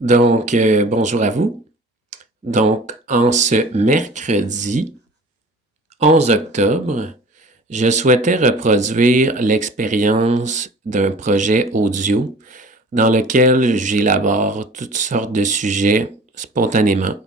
Bonjour à vous. En ce mercredi 11 octobre, je souhaitais reproduire l'expérience d'un projet audio dans lequel j'élabore toutes sortes de sujets spontanément.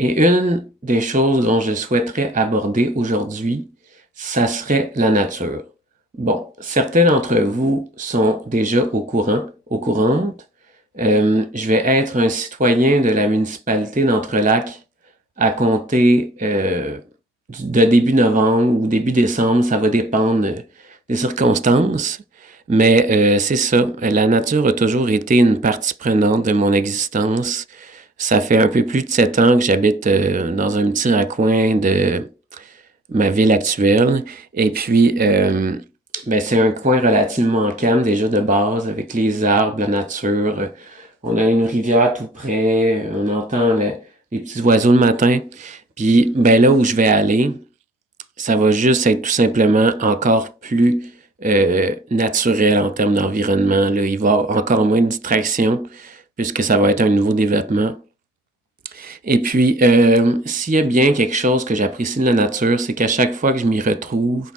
Et une des choses dont je souhaiterais aborder aujourd'hui, ça serait la nature. Bon, certains d'entre vous sont déjà au courantes. Je vais être un citoyen de la municipalité d'Entrelacs à compter de début novembre ou début décembre, ça va dépendre des circonstances. Mais c'est ça, la nature a toujours été une partie prenante de mon existence. Ça fait un peu plus de 7 ans que j'habite dans un petit raccoin de ma ville actuelle. Et puis, c'est un coin relativement calme déjà de base, avec les arbres, la nature. On a une rivière tout près, on entend les petits oiseaux le matin. Puis, là où je vais aller, ça va juste être tout simplement encore plus naturel en termes d'environnement, là. Il va y avoir encore moins de distractions puisque ça va être un nouveau développement. Et puis, s'il y a bien quelque chose que j'apprécie de la nature, c'est qu'à chaque fois que je m'y retrouve,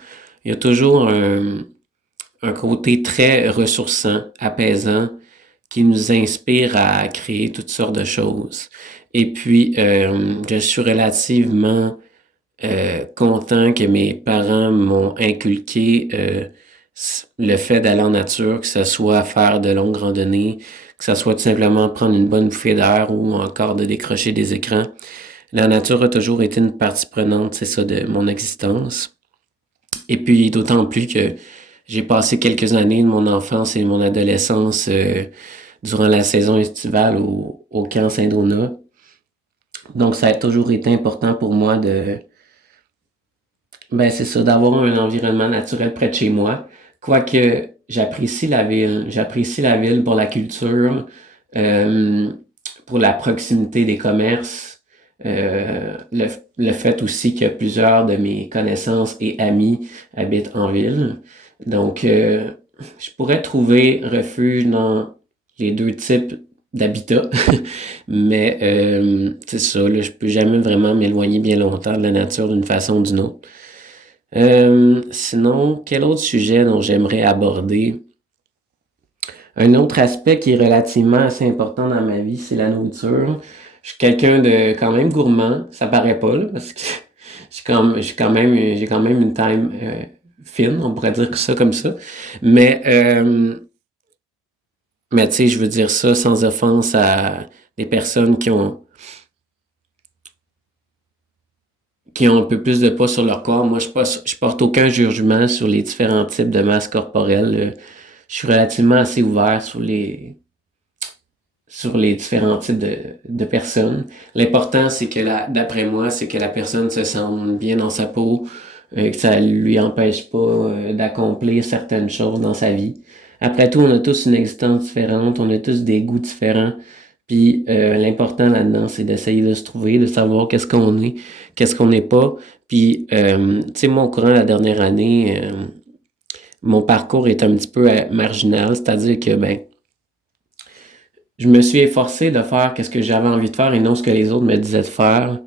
il y a toujours un côté très ressourçant, apaisant, qui nous inspire à créer toutes sortes de choses. Et puis, je suis relativement content que mes parents m'ont inculqué le fait d'aller en nature, que ce soit faire de longues randonnées, que ce soit tout simplement prendre une bonne bouffée d'air ou encore de décrocher des écrans. La nature a toujours été une partie prenante, c'est ça, de mon existence. Et puis d'autant plus que j'ai passé quelques années de mon enfance et de mon adolescence durant la saison estivale au camp Saint-Donat. Donc ça a toujours été important pour moi c'est ça, d'avoir un environnement naturel près de chez moi. Quoique j'apprécie la ville pour la culture, euh, pour la proximité des commerces, le fait aussi que plusieurs de mes connaissances et amis habitent en ville. Donc, je pourrais trouver refuge dans les deux types d'habitat, mais c'est ça, là, je peux jamais vraiment m'éloigner bien longtemps de la nature d'une façon ou d'une autre. Sinon, quel autre sujet dont j'aimerais aborder? Un autre aspect qui est relativement assez important dans ma vie, c'est la nourriture. Je suis quelqu'un de quand même gourmand, ça paraît pas, là, parce que j'ai quand même une time fine, on pourrait dire que ça comme ça. Mais, mais tu sais, je veux dire ça sans offense à des personnes qui ont un peu plus de poids sur leur corps. Moi, je porte aucun jugement sur les différents types de masse corporelle. Je suis relativement assez ouvert sur les différents types de personnes. L'important, c'est que d'après moi, c'est que la personne se sente bien dans sa peau, que ça lui empêche pas d'accomplir certaines choses dans sa vie. Après tout, on a tous une existence différente, on a tous des goûts différents. Puis l'important là-dedans, c'est d'essayer de se trouver, de savoir qu'est-ce qu'on est, qu'est-ce qu'on n'est pas. Puis, tu sais, moi, au courant de la dernière année, mon parcours est un petit peu marginal, c'est-à-dire que, je me suis efforcé de faire ce que j'avais envie de faire et non ce que les autres me disaient de faire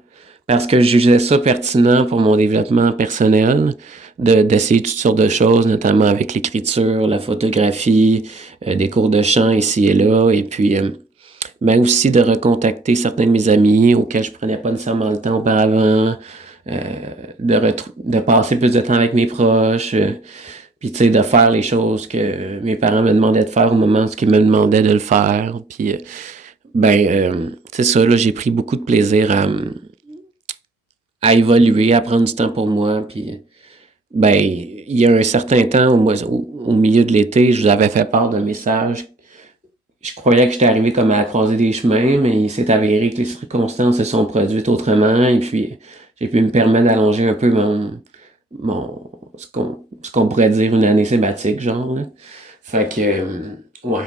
parce que je jugeais ça pertinent pour mon développement personnel, d'essayer toutes sortes de choses, notamment avec l'écriture, la photographie, des cours de chant ici et là, et puis aussi de recontacter certains de mes amis auxquels je prenais pas nécessairement le temps auparavant, euh, de passer plus de temps avec mes proches, puis tu sais, de faire les choses que mes parents me demandaient de faire au moment où ils me demandaient de le faire. Puis c'est ça, là, j'ai pris beaucoup de plaisir à évoluer, à prendre du temps pour moi. Puis il y a un certain temps, au milieu de l'été, je vous avais fait part d'un message. Je croyais que j'étais arrivé comme à la croisée des chemins, mais il s'est avéré que les circonstances se sont produites autrement. Et puis j'ai pu me permettre d'allonger un peu ce qu'on pourrait dire une année sabbatique, genre, là. Fait que, ouais.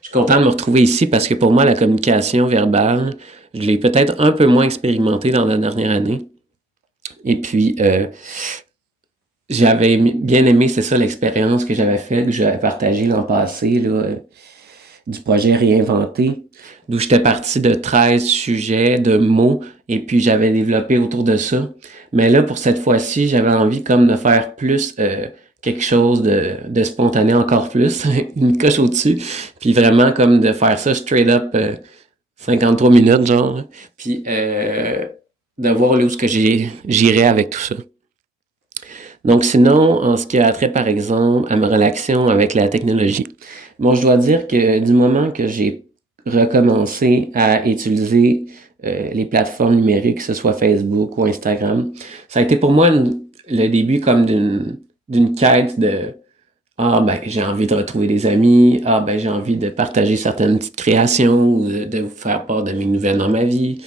Je suis content de me retrouver ici parce que pour moi, la communication verbale, je l'ai peut-être un peu moins expérimentée dans la dernière année. Et puis, j'avais bien aimé, c'est ça, l'expérience que j'avais faite, que j'avais partagée l'an passé, là. du projet Réinventer, d'où j'étais parti de 13 sujets, de mots, et puis j'avais développé autour de ça. Mais là, pour cette fois-ci, j'avais envie comme de faire plus quelque chose de spontané encore plus, une coche au-dessus, puis vraiment comme de faire ça straight up 53 minutes, genre, là. Puis de voir là où ce que j'irais avec tout ça. Donc sinon, en ce qui a trait par exemple à ma relation avec la technologie, bon, je dois dire que du moment que j'ai recommencé à utiliser les plateformes numériques, que ce soit Facebook ou Instagram, ça a été pour moi le début comme d'une quête de ah ben j'ai envie de retrouver des amis, ah ben j'ai envie de partager certaines petites créations, ou de vous faire part de mes nouvelles dans ma vie.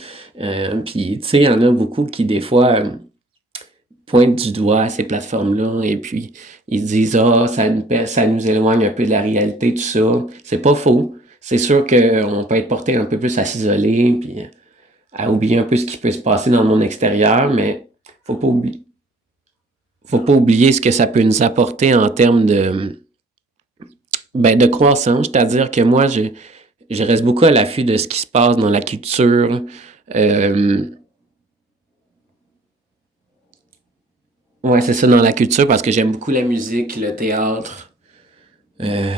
Puis tu sais, il y en a beaucoup qui des fois pointent du doigt ces plateformes-là et puis ils disent ah ça nous éloigne un peu de la réalité, tout ça. C'est pas faux. C'est sûr qu'on peut être porté un peu plus à s'isoler puis à oublier un peu ce qui peut se passer dans le monde extérieur, mais faut pas oublier faut pas oublier ce que ça peut nous apporter en termes de croissance, c'est-à-dire que moi je reste beaucoup à l'affût de ce qui se passe dans la culture. Euh, ouais, c'est ça, dans la culture, parce que j'aime beaucoup la musique, le théâtre, euh,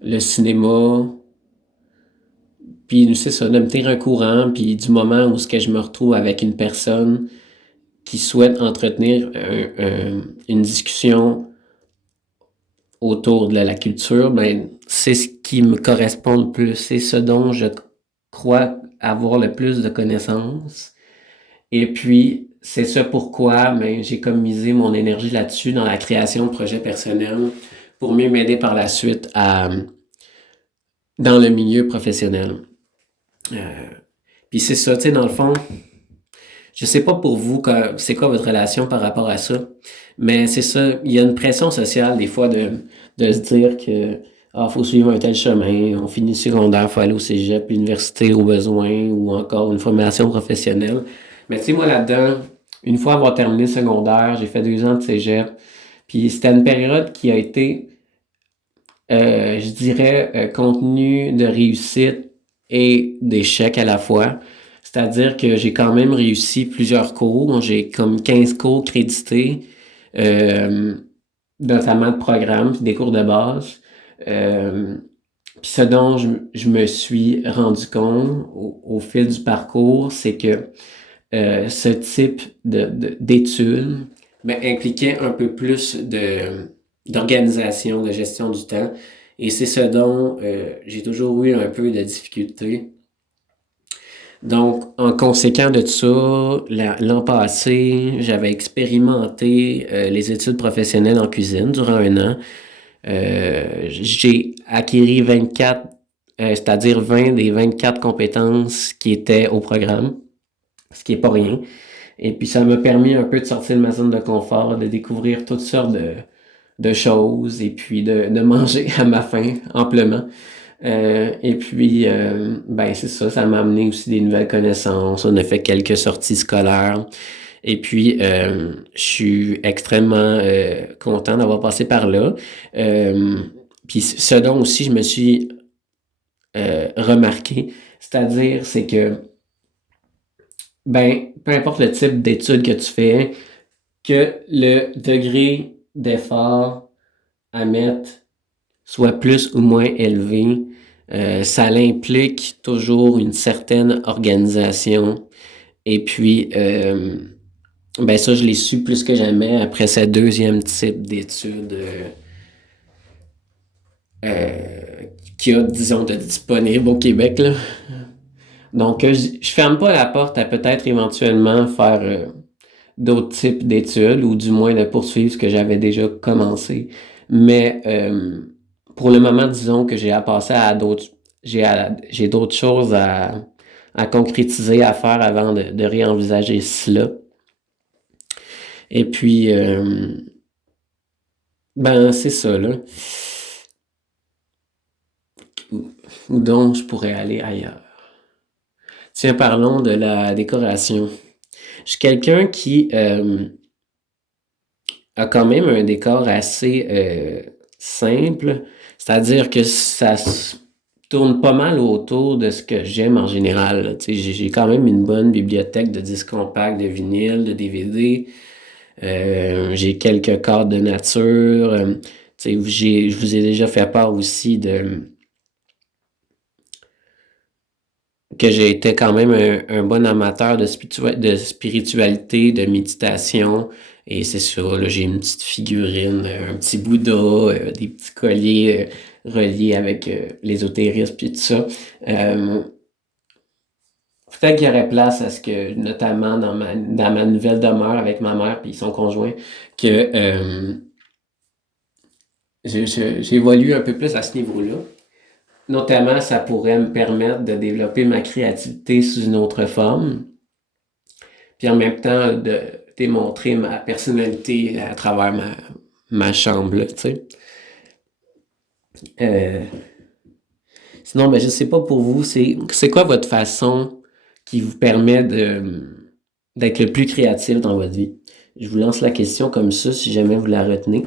le cinéma, puis c'est ça, de me tenir un courant, puis du moment où ce que je me retrouve avec une personne qui souhaite entretenir une discussion autour de la culture, ben c'est ce qui me correspond le plus, c'est ce dont je crois avoir le plus de connaissances. Et puis, c'est ça pourquoi ben, j'ai comme misé mon énergie là-dessus dans la création de projets personnels pour mieux m'aider par la suite dans le milieu professionnel. Euh, Puis c'est ça, tu sais, dans le fond, je sais pas pour vous c'est quoi votre relation par rapport à ça, mais c'est ça, il y a une pression sociale des fois de se dire que faut suivre un tel chemin, on finit le secondaire, faut aller au cégep, l'université au besoin, ou encore une formation professionnelle. Mais tu sais, moi là-dedans, une fois avoir terminé le secondaire, j'ai fait 2 ans de cégep, puis c'était une période qui a été, je dirais, contenue de réussite et d'échecs à la fois. C'est-à-dire que j'ai quand même réussi plusieurs cours. J'ai comme 15 cours crédités, euh, notamment de programme, puis des cours de base. Euh, Puis ce dont je me suis rendu compte au fil du parcours, c'est que ce type d'études impliquait un peu plus d'organisation, de gestion du temps. Et c'est ce dont j'ai toujours eu un peu de difficulté. Donc, en conséquent de tout ça, l'an passé, j'avais expérimenté les études professionnelles en cuisine durant 1 an. J'ai acquis 24, c'est-à-dire 20 des 24 compétences qui étaient au programme, ce qui est pas rien. Et puis, ça m'a permis un peu de sortir de ma zone de confort, de découvrir toutes sortes de choses et puis de manger à ma faim amplement. Et puis, ben c'est ça, ça m'a amené aussi des nouvelles connaissances. On a fait quelques sorties scolaires. Et puis, je suis extrêmement content d'avoir passé par là. Euh, Puis, ce dont aussi je me suis remarqué, c'est-à-dire, c'est que, ben, peu importe le type d'études que tu fais, que le degré d'effort à mettre soit plus ou moins élevé, ça implique toujours une certaine organisation. Et puis, ben ça, je l'ai su plus que jamais après ce deuxième type d'études qu'il y a, disons, de disponible au Québec, là. Donc, je ferme pas la porte à peut-être éventuellement faire d'autres types d'études ou du moins de poursuivre ce que j'avais déjà commencé. Mais pour le moment, disons que j'ai à passer à d'autres, j'ai d'autres choses à concrétiser, à faire avant de réenvisager cela. Et puis, ben, c'est ça, là. Où donc je pourrais aller ailleurs? Tiens, parlons de la décoration. Je suis quelqu'un qui a quand même un décor assez simple, C'est-à-dire que ça se tourne pas mal autour de ce que j'aime en général, là. Tu sais, j'ai quand même une bonne bibliothèque de disques compacts, de vinyles, de DVD. J'ai quelques cadres de nature. Tu sais, je vous ai déjà fait part aussi de que j'ai été quand même un bon amateur de spiritualité, de méditation. Et c'est ça, là, j'ai une petite figurine, un petit Bouddha, des petits colliers reliés avec l'ésotérisme et tout ça. Euh, Peut-être qu'il y aurait place à ce que, notamment dans ma nouvelle demeure avec ma mère et son conjoint, que j'évolue un peu plus à ce niveau-là. Notamment, ça pourrait me permettre de développer ma créativité sous une autre forme, puis en même temps de démontrer ma personnalité à travers ma chambre, là, tu sais. Euh, Sinon, ben, je sais pas pour vous, c'est quoi votre façon qui vous permet d'être le plus créatif dans votre vie? Je vous lance la question comme ça, si jamais vous la retenez.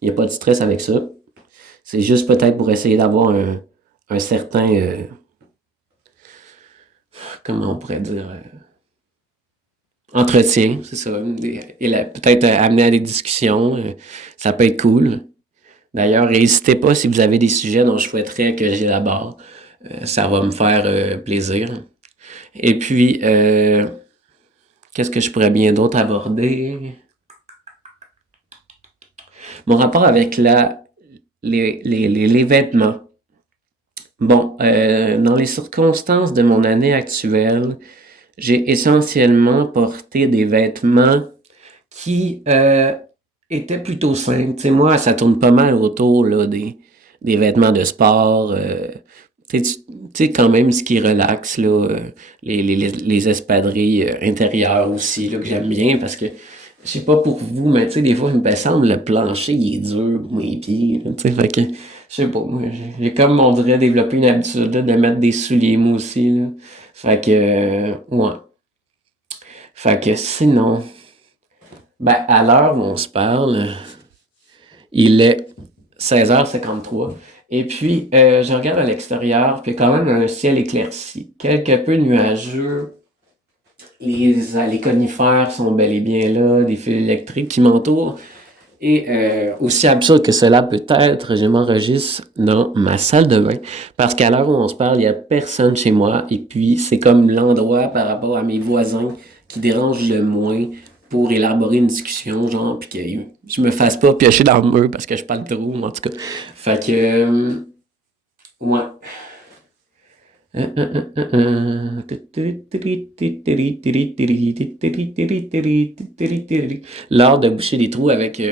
Il n'y a pas de stress avec ça. C'est juste peut-être pour essayer d'avoir un certain, comment on pourrait dire, entretien, c'est ça. Et peut-être amener à des discussions. Ça peut être cool. D'ailleurs, n'hésitez pas si vous avez des sujets dont je souhaiterais que j'élabore. Ça va me faire plaisir. Et puis, qu'est-ce que je pourrais bien d'autre aborder? Mon rapport avec les vêtements. Bon, dans les circonstances de mon année actuelle, j'ai essentiellement porté des vêtements qui étaient plutôt simples. Tu sais, moi, ça tourne pas mal autour là, des vêtements de sport. Tu sais, quand même, ce qui relaxe, là, les espadrilles intérieures aussi, là, que j'aime bien parce que, je sais pas pour vous, mais tu sais, des fois, il me semble le plancher, il est dur pour mes pieds, là, tu sais, fait que, je sais pas, moi, j'ai comme, on dirait, développé une habitude, là, de mettre des souliers, moi aussi, là. Fait que, ouais. Fait que sinon, ben, à l'heure où on se parle, il est 16h53. Et puis, je regarde à l'extérieur, puis quand même un ciel éclairci, quelque peu nuageux. Les conifères sont bel et bien là, des fils électriques qui m'entourent. Et aussi absurde que cela peut être, je m'enregistre dans ma salle de bain. Parce qu'à l'heure où on se parle, il n'y a personne chez moi. Et puis, c'est comme l'endroit par rapport à mes voisins qui dérange le moins pour élaborer une discussion, genre, puis que je me fasse pas piocher dans le mur parce que je parle trop, en tout cas. Fait que, ouais. L'art de boucher des trous avec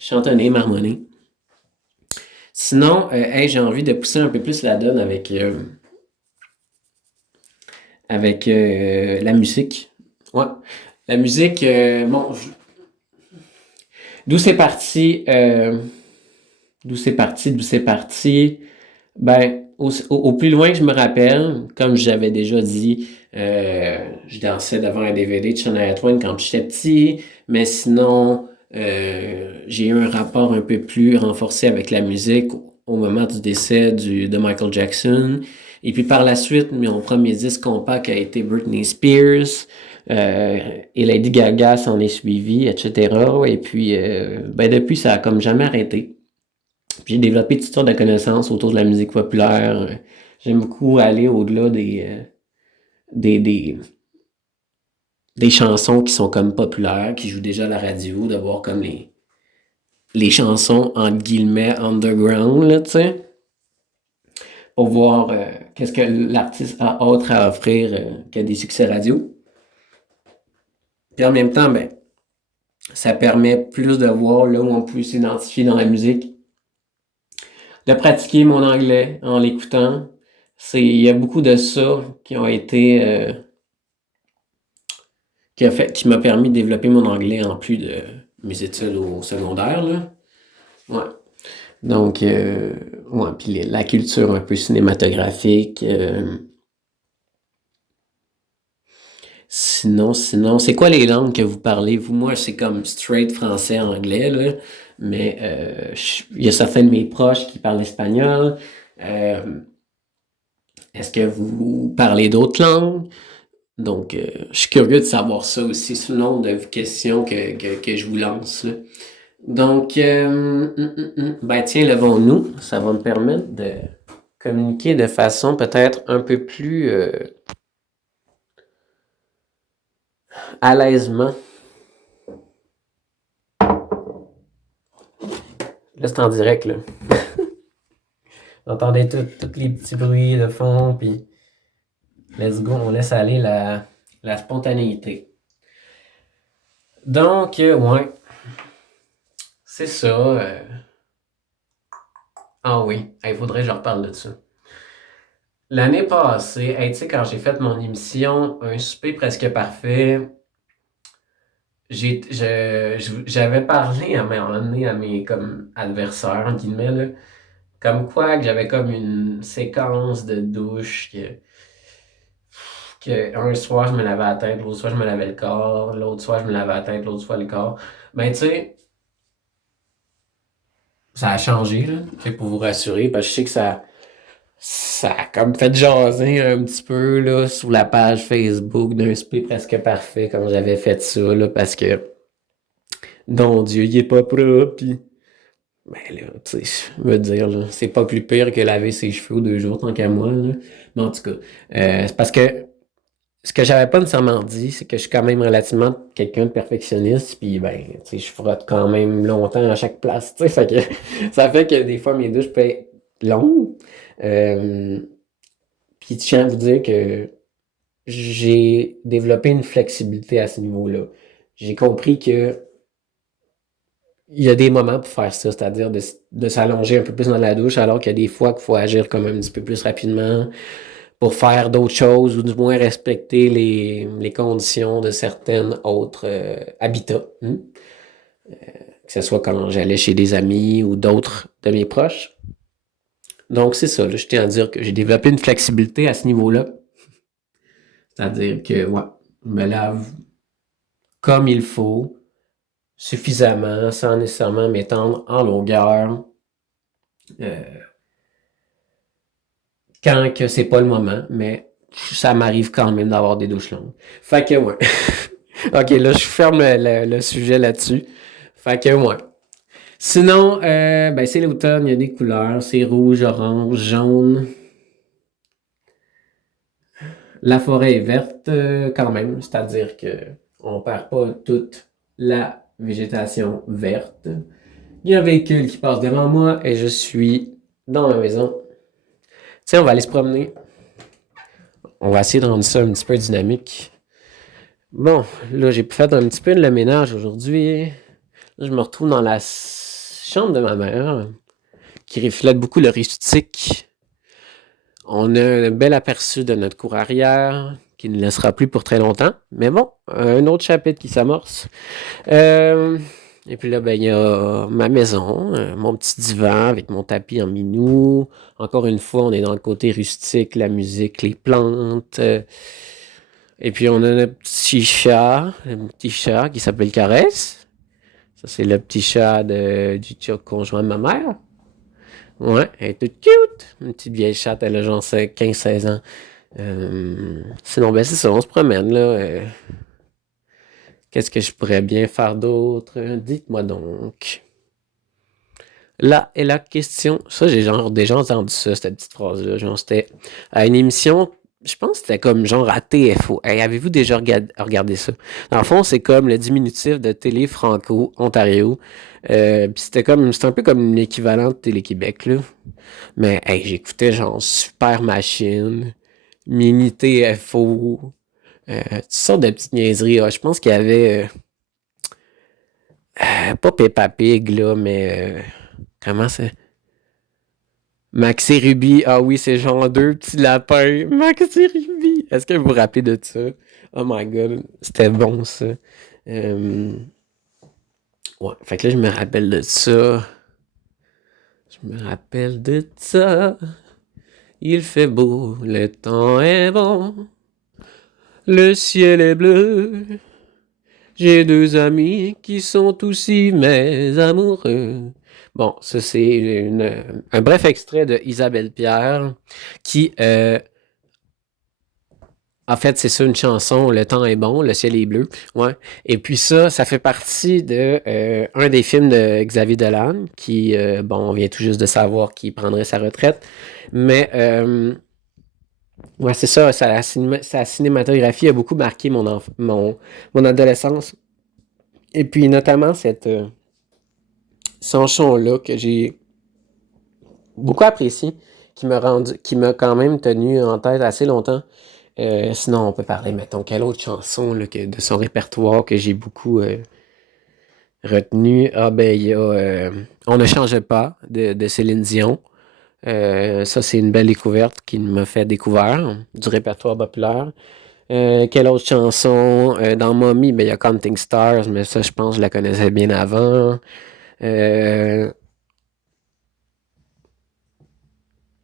chantonner, marmonner. Sinon, hey, j'ai envie de pousser un peu plus la donne avec la musique. Ouais. La musique, bon, d'où c'est parti, d'où c'est parti. Ben, au plus loin que je me rappelle, comme j'avais déjà dit, je dansais devant un DVD de Shania Twain quand j'étais petit, mais sinon, j'ai eu un rapport un peu plus renforcé avec la musique au moment du décès de Michael Jackson. Et puis par la suite, mon premier disque compact a été Britney Spears, et Lady Gaga s'en est suivi, etc. Et puis, ben depuis, ça a comme jamais arrêté. J'ai développé toutes sortes de connaissances autour de la musique populaire. J'aime beaucoup aller au-delà des, des, des chansons qui sont comme populaires, qui jouent déjà à la radio, de voir comme les chansons, entre guillemets, underground, là, tu sais, pour voir qu'est-ce que l'artiste a autre à offrir que des succès radio. Puis en même temps, ben, ça permet plus de voir là où on peut s'identifier dans la musique, de pratiquer mon anglais en l'écoutant. Il y a beaucoup de ça qui ont été, qui m'a permis de développer mon anglais en plus de mes études au secondaire, là. Ouais. Donc, ouais, puis la culture un peu cinématographique. Sinon, c'est quoi les langues que vous parlez? Vous, moi, c'est comme straight français, anglais, là. mais il y a certains de mes proches qui parlent espagnol. Est-ce que vous parlez d'autres langues? Donc, je suis curieux de savoir ça aussi, c'est le nombre de questions que je vous lance, là. Donc, ben tiens, levons-nous. Ça va me permettre de communiquer de façon peut-être un peu plus à l'aisement. Là, c'est en direct, là. Vous entendez tous les petits bruits de fond, puis let's go, on laisse aller la spontanéité. Donc, ouais, c'est ça. Ah oui, il faudrait que je reparle de ça. L'année passée, tu sais, quand j'ai fait mon émission Un souper presque parfait, j'avais parlé à un moment donné à mes comme adversaires, entre guillemets, là, comme quoi que j'avais comme une séquence de douche que un soir je me lavais la tête, l'autre soir je me lavais le corps, l'autre soir je me lavais la tête, l'autre soir le corps. Ben tu sais, ça a changé, là, tu sais, pour vous rassurer, parce que je sais que ça a comme fait jaser un petit peu là, sur la page Facebook d'un souper presque parfait, comme j'avais fait ça, là, parce que, mon Dieu, il est pas propre, pis ben là, tu sais, je veux dire, là, c'est pas plus pire que laver ses cheveux aux 2 jours, tant qu'à moi, là. Mais en tout cas, c'est parce que ce que j'avais pas nécessairement dit, c'est que je suis quand même relativement quelqu'un de perfectionniste, puis ben, tu sais, je frotte quand même longtemps à chaque place, tu sais, fait que ça fait que des fois mes douches peuvent être longues. Euh, Puis je tiens à vous dire que j'ai développé une flexibilité à ce niveau-là. J'ai compris que il y a des moments pour faire ça, c'est-à-dire de s'allonger un peu plus dans la douche, alors qu'il y a des fois qu'il faut agir comme un petit peu plus rapidement pour faire d'autres choses ou du moins respecter les conditions de certaines autres habitats. Que ce soit quand j'allais chez des amis ou d'autres de mes proches. Donc c'est ça, là, je tiens à dire que j'ai développé une flexibilité à ce niveau-là. C'est-à-dire que ouais, je me lave comme il faut, suffisamment, sans nécessairement m'étendre en longueur, euh, quand que c'est pas le moment, mais ça m'arrive quand même d'avoir des douches longues. Fait que ouais. Ok, là, je ferme le sujet là-dessus. Fait que ouais. Sinon, ben c'est l'automne, il y a des couleurs, c'est rouge, orange, jaune. La forêt est verte quand même, c'est-à-dire que on perd pas toute la végétation verte. Il y a un véhicule qui passe devant moi et je suis dans ma maison. Tiens, on va aller se promener. On va essayer de rendre ça un petit peu dynamique. Bon, là, j'ai fait un petit peu le ménage aujourd'hui. Là, je me retrouve dans la chambre de ma mère, qui reflète beaucoup le rustique. On a un bel aperçu de notre cour arrière, qui ne laissera plus pour très longtemps. Mais bon, un autre chapitre qui s'amorce. Euh, Et puis là, ben, il y a ma maison, mon petit divan avec mon tapis en minou. Encore une fois, on est dans le côté rustique, la musique, les plantes. Et puis on a un petit chat qui s'appelle Caresse. Ça, c'est le petit chat du chat conjoint de ma mère. Ouais, elle est toute cute. Une petite vieille chatte, elle a genre 15-16 ans. Sinon, ben c'est ça, on se promène là. Qu'est-ce que je pourrais bien faire d'autre? Dites-moi donc. Là est la question. Ça, j'ai genre déjà entendu ça, cette petite phrase-là. Genre, c'était à une émission, je pense que c'était comme genre à TFO. Hey, avez-vous déjà regardé ça? Dans le fond, c'est comme le diminutif de Télé Franco Ontario. Puis c'était un peu comme l'équivalent de Télé-Québec, là. Mais hey, j'écoutais genre Super Machine, Mini TFO, toutes sortes de petites niaiseries. Ah, je pense qu'il y avait pas Peppa Pig, là, mais comment c'est? Max et Ruby, ah oui, c'est genre deux petits lapins. Max et Ruby. Est-ce que vous vous rappelez de ça? Oh my god, c'était bon ça. Euh, Ouais, fait que là, je me rappelle de ça. Je me rappelle de ça. Il fait beau, le temps est bon. Le ciel est bleu. J'ai deux amis qui sont aussi mes amoureux. Bon, ça c'est un bref extrait de Isabelle Pierre qui, en fait, c'est ça une chanson, Le temps est bon, le ciel est bleu. Ouais. Et puis ça fait partie de un des films de Xavier Dolan qui, bon, on vient tout juste de savoir qu'il prendrait sa retraite. Mais ouais, c'est ça, sa cinématographie a beaucoup marqué mon adolescence. Et puis notamment cette chanson-là que j'ai beaucoup apprécié, qui m'a quand même tenu en tête assez longtemps. Sinon, on peut parler, mettons, quelle autre chanson là, de son répertoire que j'ai beaucoup retenu. Ah ben, il y a On ne changeait pas de Céline Dion. Ça, c'est une belle découverte qui m'a fait découvrir du répertoire populaire. Quelle autre chanson? Dans Mommy, ben, il y a Counting Stars, mais ça, je pense que je la connaissais bien avant. Euh,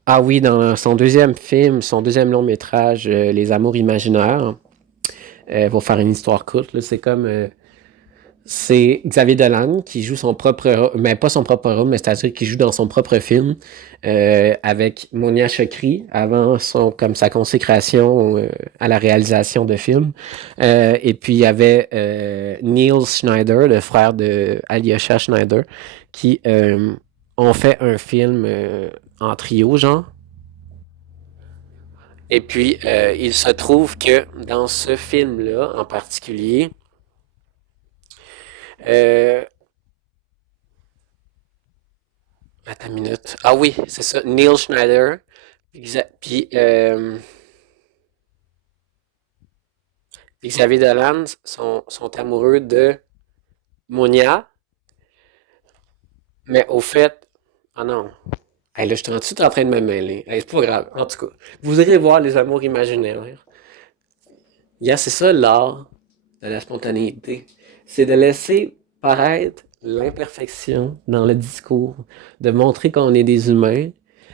ah oui, dans son deuxième film, son deuxième long métrage, Les Amours imaginaires, pour faire une histoire courte, là, c'est Xavier Dolan qui joue son propre rôle, mais pas son propre rôle, mais c'est-à-dire qu'il joue dans son propre film avec Monia Chokri avant comme sa consécration à la réalisation de films. Et puis il y avait Neil Schneider, le frère de Alyosha Schneider, qui ont fait un film en trio, genre. Et puis il se trouve que dans ce film-là en particulier, euh, attends une minute. Ah oui, c'est ça. Neil Schneider. Puis Xavier Dolan sont amoureux de Monia. Mais au fait. Ah non. Hey, là, je suis tout en train de me mêler. Hey, c'est pas grave. En tout cas, vous irez voir les amours imaginaires. Yeah, c'est ça l'art de la spontanéité. C'est de laisser paraître l'imperfection dans le discours, de montrer qu'on est des humains,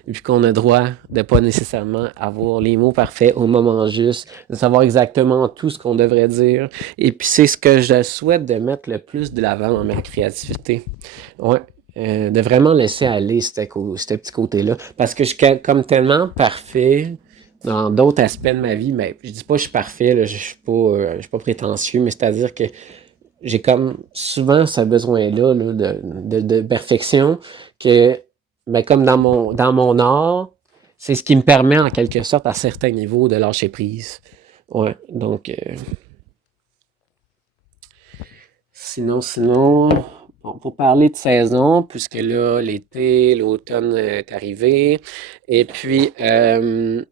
et puis qu'on a droit de pas nécessairement avoir les mots parfaits au moment juste, de savoir exactement tout ce qu'on devrait dire. Et puis c'est ce que je souhaite de mettre le plus de l'avant dans ma créativité. Ouais. De vraiment laisser aller ce petit côté-là. Parce que je suis comme tellement parfait dans d'autres aspects de ma vie, mais je dis pas que je suis parfait, là, je suis pas prétentieux, mais c'est-à-dire que j'ai comme souvent ce besoin-là là, de perfection que, ben, comme dans mon art, c'est ce qui me permet en quelque sorte à certains niveaux de lâcher prise. Ouais, donc sinon, bon, pour parler de saison, puisque là, l'été, l'automne est arrivé, et puis ben,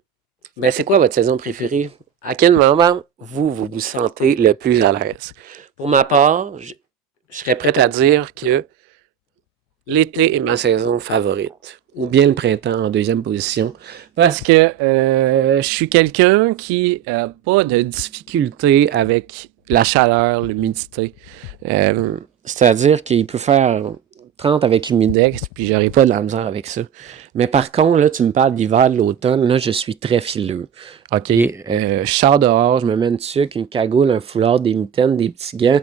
c'est quoi votre saison préférée? À quel moment vous vous sentez le plus à l'aise? Pour ma part, je serais prêt à dire que l'été est ma saison favorite. Ou bien le printemps en deuxième position. Parce que je suis quelqu'un qui n'a pas de difficulté avec la chaleur, l'humidité. C'est-à-dire qu'il peut faire 30 avec humidex, puis j'aurais pas de la misère avec ça. Mais par contre, là, tu me parles d'hiver, de l'automne, là, je suis très fileux. OK? Je sors dehors, je me mets une tuque, une cagoule, un foulard, des mitaines, des petits gants,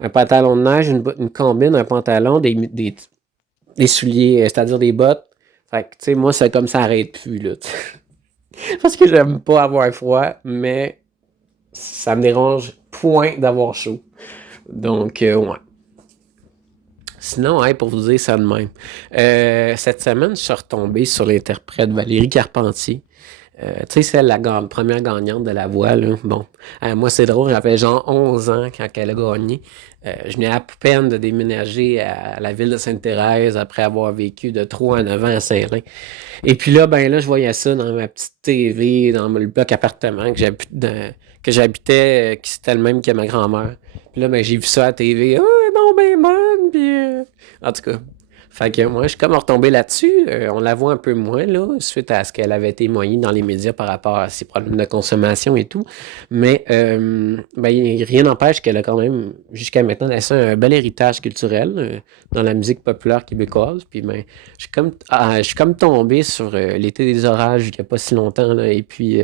un pantalon de neige, une combine, un pantalon, des souliers, c'est-à-dire des bottes. Fait que, tu sais, moi, c'est comme ça arrête plus, là. Parce que j'aime pas avoir froid, mais ça me dérange point d'avoir chaud. Donc, ouais. Sinon, hey, pour vous dire ça de même. Cette semaine, je suis retombé sur l'interprète Valérie Carpentier. Tu sais, c'est première gagnante de la voix, là. Bon, moi, c'est drôle, j'avais genre 11 ans quand elle a gagné. Je venais à peine de déménager à la ville de Sainte-Thérèse après avoir vécu de 3 à 9 ans à Saint-Lin. Et puis là, ben là, je voyais ça dans ma petite TV, dans le bloc appartement que j'habitais, qui c'était le même que ma grand-mère. Puis là, ben j'ai vu ça à la TV. Ah, non, ben bonne, puis... En tout cas, fait que moi, je suis comme retombé là-dessus. On la voit un peu moins, là, suite à ce qu'elle avait témoigné dans les médias par rapport à ses problèmes de consommation et tout. Mais ben, rien n'empêche qu'elle a quand même, jusqu'à maintenant, laissé un bel héritage culturel dans la musique populaire québécoise. Puis ben, je suis comme tombé sur L'été des orages il n'y a pas si longtemps, là, et puis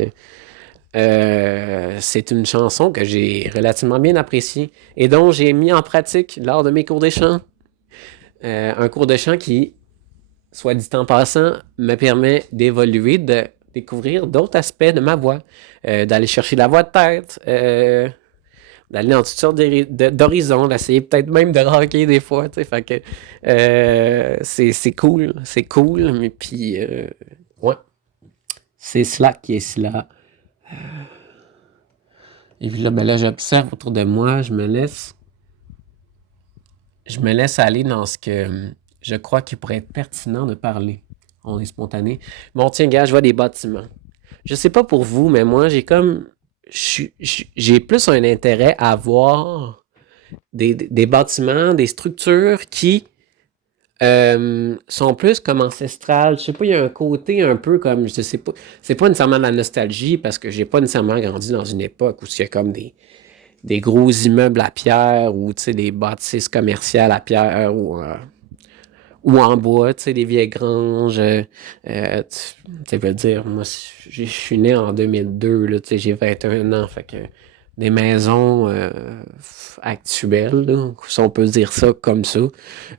C'est une chanson que j'ai relativement bien appréciée et dont j'ai mis en pratique lors de mes cours de chant. Un cours de chant qui, soit dit en passant, me permet d'évoluer, de découvrir d'autres aspects de ma voix, d'aller chercher la voix de tête, d'aller dans toutes sortes d'horizons, d'essayer peut-être même de rocker des fois, tu sais, fait que c'est cool, mais puis ouais, c'est cela qui est cela. Et puis là, ben là, j'observe autour de moi, je me laisse aller dans ce que je crois qu'il pourrait être pertinent de parler. On est spontané. Bon, tiens, gars, je vois des bâtiments. Je sais pas pour vous, mais moi, j'ai plus un intérêt à voir des bâtiments, des structures qui sont plus comme ancestrales. Je sais pas, il y a un côté un peu comme, je sais pas, c'est pas nécessairement de la nostalgie parce que j'ai pas nécessairement grandi dans une époque où il y a comme des gros immeubles à pierre ou des bâtisses commerciales à pierre ou en bois, des vieilles granges. Tu veux dire, moi, je suis né en 2002, là, j'ai 21 ans, fait que des maisons actuelles, là, si on peut dire ça comme ça,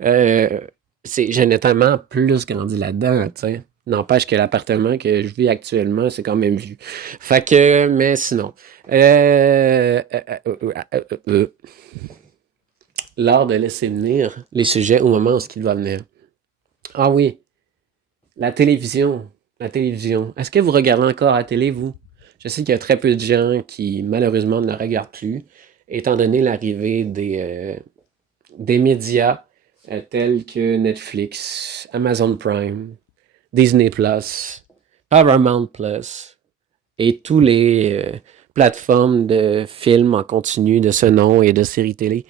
euh, j'ai nettement plus grandi là-dedans, tu sais. N'empêche que l'appartement que je vis actuellement, c'est quand même vu. Fait que, mais sinon. Euh, euh, euh, euh, euh, euh, euh, L'art de laisser venir les sujets au moment où ils doivent venir. Ah oui, la télévision. La télévision. Est-ce que vous regardez encore la télé, vous? Je sais qu'il y a très peu de gens qui, malheureusement, ne la regardent plus, étant donné l'arrivée des médias tels que Netflix, Amazon Prime, Disney Plus, Paramount Plus et tous les plateformes de films en continu de ce nom et de séries télé.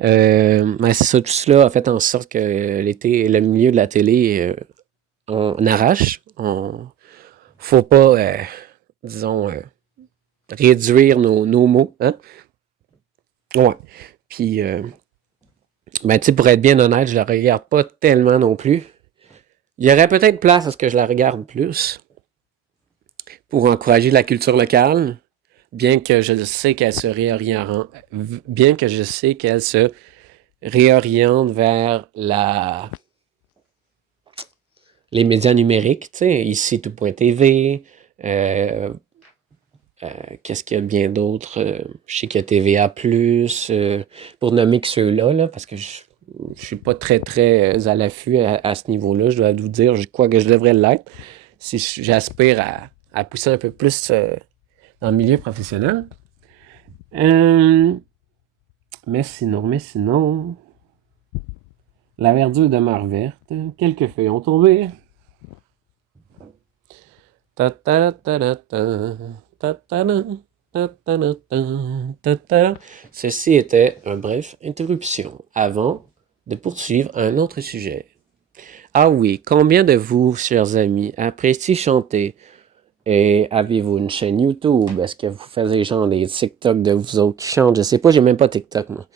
Ben c'est ça, tout cela a fait en sorte que le milieu de la télé, on arrache. Faut pas, disons, réduire nos mots. Hein? Ouais. Puis, ben, tu sais, pour être bien honnête, je la regarde pas tellement non plus. Il y aurait peut-être place à ce que je la regarde plus pour encourager la culture locale, bien que je sais qu'elle se réoriente, bien que je sais qu'elle se réoriente vers les médias numériques, tu sais, ici tout.tv, euh, qu'est-ce qu'il y a bien d'autre? Je sais qu'il y a TVA+, pour nommer que ceux-là, là, parce que je suis pas très, très à l'affût à ce niveau-là. Je dois vous dire, je crois que je devrais l'être si j'aspire à pousser un peu plus dans le milieu professionnel. Euh, mais sinon, la verdure demeure verte. Quelques feuilles ont tombé. Ta ta ta ta ta, ta ta ta, ta ta ta ta, ta ta. Ceci était un bref interruption avant de poursuivre un autre sujet. Ah oui, combien de vous, chers amis, appréciez chanter et avez-vous une chaîne YouTube? Est-ce que vous faites genre des TikTok de vous autres qui chantent? Je sais pas, j'ai même pas TikTok, moi.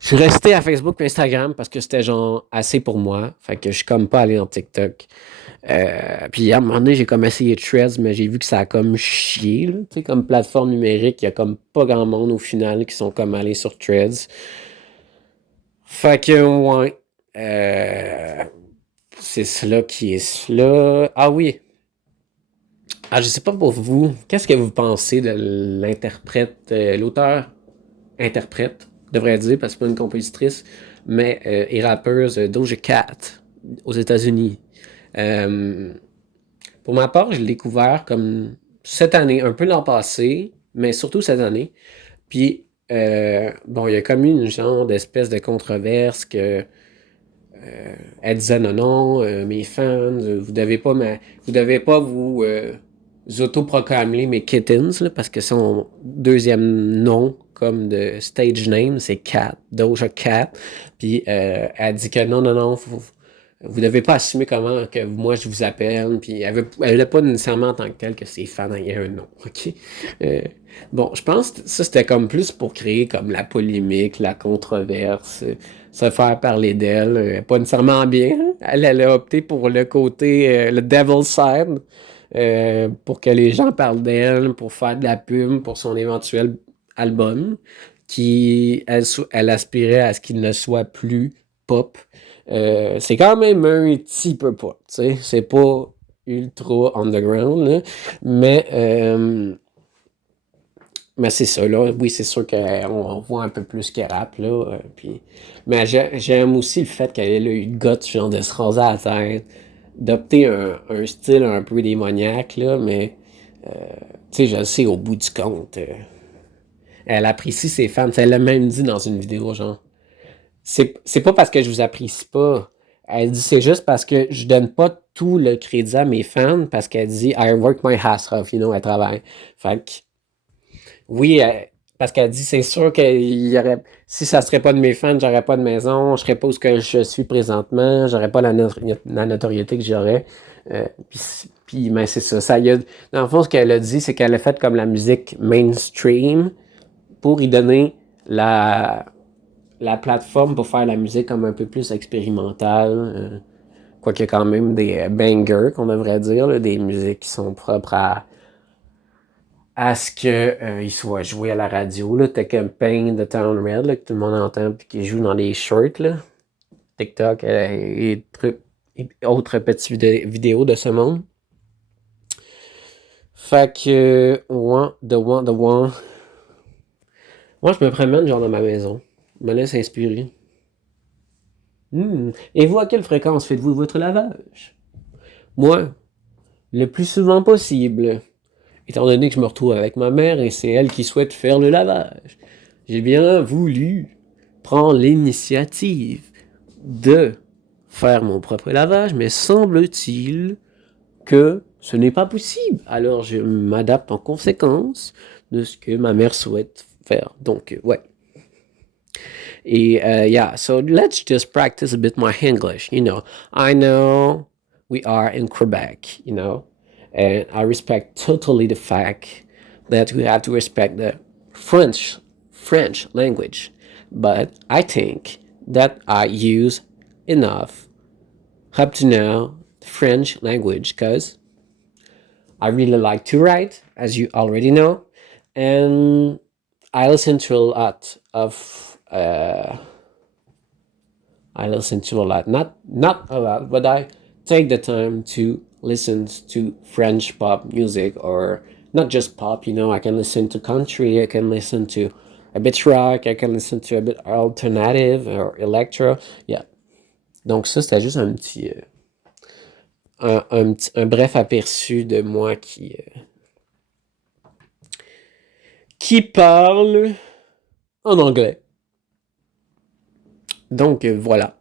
Je suis resté à Facebook et Instagram parce que c'était genre assez pour moi. Fait que je suis comme pas allé en TikTok. Puis à un moment donné, j'ai comme essayé Threads, mais j'ai vu que ça a comme chié. Tu sais, comme plateforme numérique, il y a comme pas grand monde au final qui sont comme allés sur Threads. Fait que ouais. Euh, c'est cela qui est cela. Ah oui. Ah, je sais pas pour vous. Qu'est-ce que vous pensez de l'interprète, l'auteur interprète, devrais dire, parce que c'est pas une compositrice, mais et rappeuse Doja Cat aux États-Unis. Euh, pour ma part, je l'ai découvert comme cette année, un peu l'an passé, mais surtout cette année. Puis, bon, il y a comme eu une genre d'espèce de controverse que elle disait non, non, mes fans, vous devez pas vous autoproclamer mes kittens, là, parce que son deuxième nom, comme de stage name, c'est Cat, Doja Cat. Puis elle dit que non, non, non, vous devez pas assumer comment que moi je vous appelle. Puis elle veut pas nécessairement en tant que telle que ses fans aient un nom, ok? Euh, bon, je pense que ça c'était comme plus pour créer comme la polémique, la controverse, se faire parler d'elle, pas nécessairement bien. Hein. Elle a opté pour le côté, le devil's side. pour que les gens parlent d'elle, pour faire de la pub pour son éventuel album, elle aspirait à ce qu'il ne soit plus pop. C'est quand même un petit peu pop, tu sais, c'est pas ultra underground, là, mais, mais c'est ça, là. Oui, c'est sûr qu'on voit un peu plus qu'elle rappe, là. Mais j'aime aussi le fait qu'elle ait eu le guts, genre, de se raser la tête, d'opter un style un peu démoniaque, là, mais, tu sais, je le sais, au bout du compte, elle apprécie ses fans. Elle l'a même dit dans une vidéo, genre. C'est pas parce que je vous apprécie pas. Elle dit c'est juste parce que je donne pas tout le crédit à mes fans parce qu'elle dit I work my ass off, elle travaille. Fait que oui, parce qu'elle dit, c'est sûr qu'il y aurait, si ça serait pas de mes fans, j'aurais pas de maison, je serais pas où ce que je suis présentement, j'aurais pas la notoriété que j'aurais. Mais c'est ça. Dans le fond, ce qu'elle a dit, c'est qu'elle a fait comme la musique mainstream pour y donner la plateforme pour faire la musique comme un peu plus expérimentale. Quoique quand même des bangers, qu'on devrait dire, là, des musiques qui sont propres à ce qu'il soit joué à la radio. Là, t'as comme Pain de Town Red là, que tout le monde entend puis qui joue dans les shorts, là, TikTok et trucs et autres petites vidéos de ce monde. Fait que the one. Moi, je me promène genre dans ma maison. Je me laisse inspirer. Et vous, à quelle fréquence faites-vous votre lavage? Moi, le plus souvent possible. Étant donné que je me retrouve avec ma mère et c'est elle qui souhaite faire le lavage. J'ai bien voulu prendre l'initiative de faire mon propre lavage, mais semble-t-il que ce n'est pas possible. Alors je m'adapte en conséquence de ce que ma mère souhaite faire. Donc, ouais. Et yeah, so let's just practice a bit more English. I know we are in Quebec, and I respect totally the fact that we have to respect the French language. But I think that I use enough up to now the French language because I really like to write, as you already know, and I listen to a lot of I listen to a lot, not a lot, but I take the time to listen to French pop music or not just pop. I can listen to country, I can listen to a bit rock, I can listen to a bit alternative or electro. Yeah. Donc ça, c'était juste un petit, un bref aperçu de moi qui parle en anglais. Donc voilà.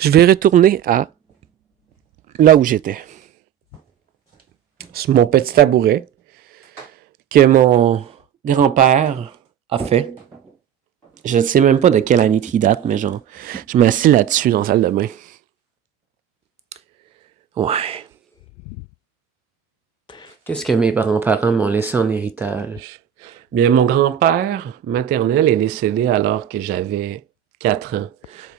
Je vais retourner à là où j'étais. Sur mon petit tabouret que mon grand-père a fait. Je ne sais même pas de quelle année il date, mais genre, je m'assis là-dessus dans la salle de bain. Ouais. Qu'est-ce que mes parents m'ont laissé en héritage? Bien, mon grand-père maternel est décédé alors que j'avais 4 ans.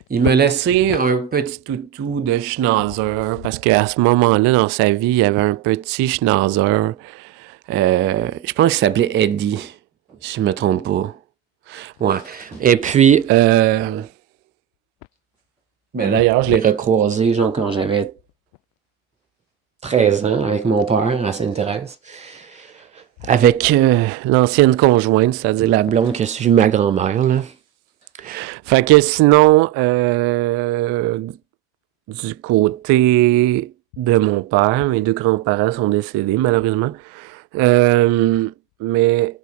Il m'a laissé un petit toutou de schnauzer parce qu'à ce moment-là, dans sa vie, il y avait un petit schnauzer. Je pense qu'il s'appelait Eddie, si je me trompe pas. Ouais. Et puis, ben d'ailleurs, je l'ai recroisé genre quand j'avais 13 ans avec mon père à Sainte-Thérèse. Avec l'ancienne conjointe, c'est-à-dire la blonde qui a suivi ma grand-mère, là. Fait que sinon, du côté de mon père, mes deux grands-parents sont décédés, malheureusement. Mais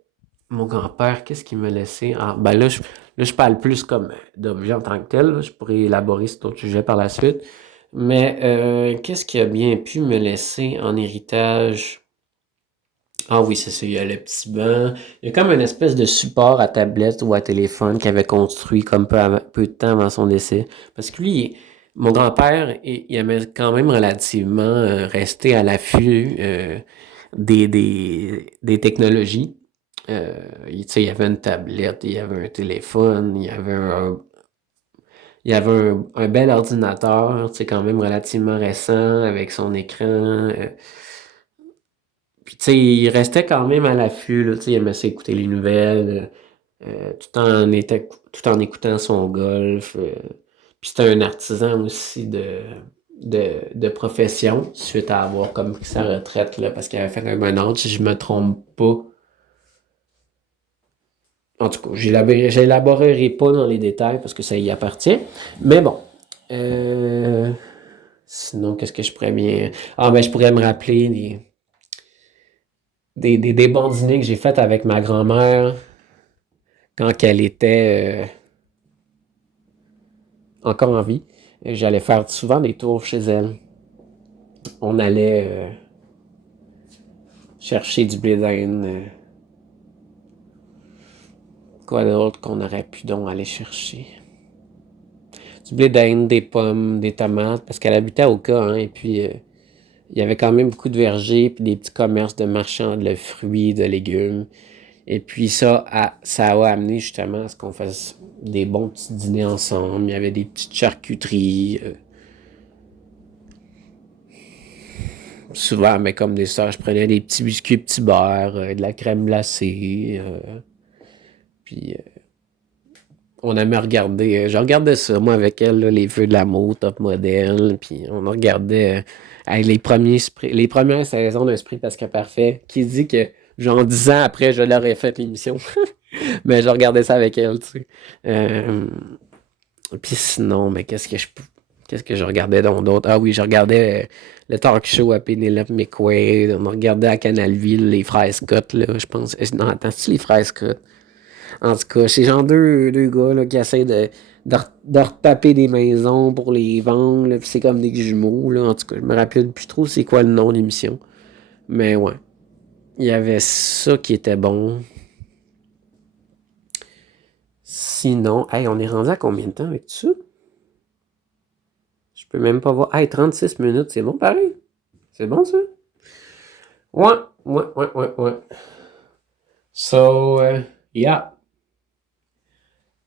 mon grand-père, qu'est-ce qu'il m'a laissé? Ah, ben là, je parle plus comme d'objet en tant que tel, là. Je pourrais élaborer cet autre sujet par la suite. Mais qu'est-ce qu'il a bien pu me laisser en héritage? Ah oui, c'est ça, il y a le petit banc. Il y a comme une espèce de support à tablette ou à téléphone qu'il avait construit comme peu de temps avant son décès. Parce que lui, mon grand-père, il aimait quand même relativement rester à l'affût des technologies. Tu sais, il y avait une tablette, il y avait un téléphone, il y avait un bel ordinateur, tu sais, quand même relativement récent avec son écran. Puis, tu sais, il restait quand même à l'affût, là, tu sais, il aimait ça écouter les nouvelles, tout en écoutant son golf. Puis c'était un artisan aussi de profession, suite à avoir comme pris sa retraite, là, parce qu'il avait fait un burn-out, si je me trompe pas. En tout cas, j'élaborerai pas dans les détails parce que ça y appartient. Mais bon. Euh, Sinon, qu'est-ce que je pourrais bien. Ah, ben, je pourrais me rappeler des bons dîners que j'ai faits avec ma grand-mère quand elle était encore en vie. J'allais faire souvent des tours chez elle. On allait chercher du blé d'Inde. Quoi d'autre qu'on aurait pu donc aller chercher? Du blé d'Inde, des pommes, des tomates, parce qu'elle habitait au cas, hein, et puis il y avait quand même beaucoup de vergers, puis des petits commerces de marchands de fruits, de légumes. Et puis ça a amené justement à ce qu'on fasse des bons petits dîners ensemble. Il y avait des petites charcuteries. Souvent, mais comme des soeurs, je prenais des petits biscuits, petits beurre, de la crème glacée. Puis on aimait regarder. Je regardais ça, moi, avec elle, là, les Feux de l'amour, Top Model. Puis on regardait les premières saisons d'un Sprint parce que parfait. Qui dit que, genre, 10 ans après, je l'aurais fait l'émission. Mais je regardais ça avec elle, tu sais. Puis sinon, mais qu'est-ce que je regardais d'autre? Ah oui, je regardais le talk show à Penelope McQuaid. On regardait à Canalville les frères Scott, là, je pense. Non, attends, c'est les frères Scott. En tout cas, c'est genre deux gars là, qui essaient de retaper des maisons pour les vendre. Là, puis c'est comme des jumeaux. Là. En tout cas, je me rappelle plus trop c'est quoi le nom de l'émission. Mais ouais. Il y avait ça qui était bon. Sinon, hey, on est rendu à combien de temps avec tout ça? Je peux même pas voir. Hey, 36 minutes, c'est bon pareil? C'est bon ça? Ouais. So, yeah.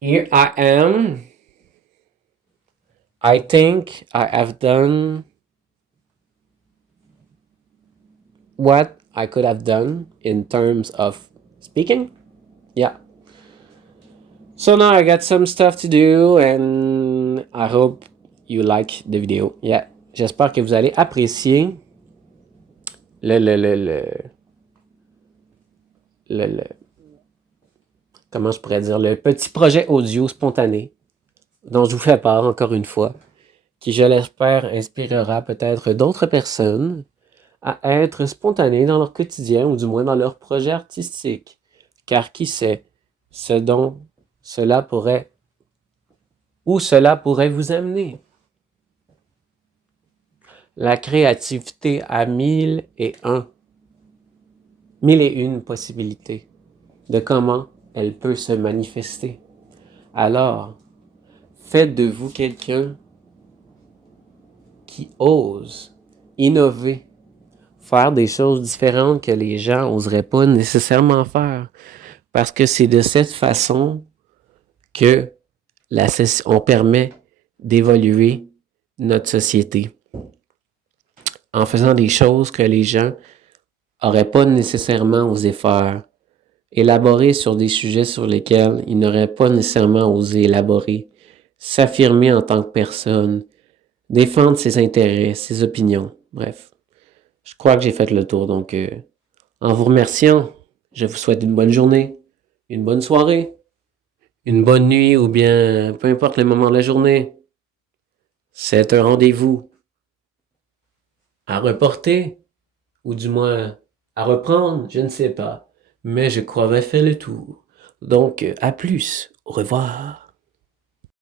Here I am. I think I have done what I could have done in terms of speaking. Yeah. So now I got some stuff to do and I hope you like the video. Yeah. J'espère que vous allez apprécier le, le, le, le, le comment je pourrais dire, le petit projet audio spontané dont je vous fais part encore une fois, qui je l'espère inspirera peut-être d'autres personnes à être spontanés dans leur quotidien ou du moins dans leur projet artistique. Car qui sait ce dont cela pourrait où cela pourrait vous amener. La créativité a mille et une possibilités de comment elle peut se manifester. Alors, faites de vous quelqu'un qui ose innover, faire des choses différentes que les gens n'oseraient pas nécessairement faire. Parce que c'est de cette façon que on permet d'évoluer notre société. En faisant des choses que les gens n'auraient pas nécessairement osé faire. Élaborer sur des sujets sur lesquels ils n'auraient pas nécessairement osé élaborer. S'affirmer en tant que personne. Défendre ses intérêts, ses opinions. Bref, je crois que j'ai fait le tour. Donc, en vous remerciant, je vous souhaite une bonne journée, une bonne soirée, une bonne nuit ou bien peu importe le moment de la journée. C'est un rendez-vous à reporter ou du moins à reprendre, je ne sais pas. Mais je crois avoir fait le tour. Donc, à plus. Au revoir.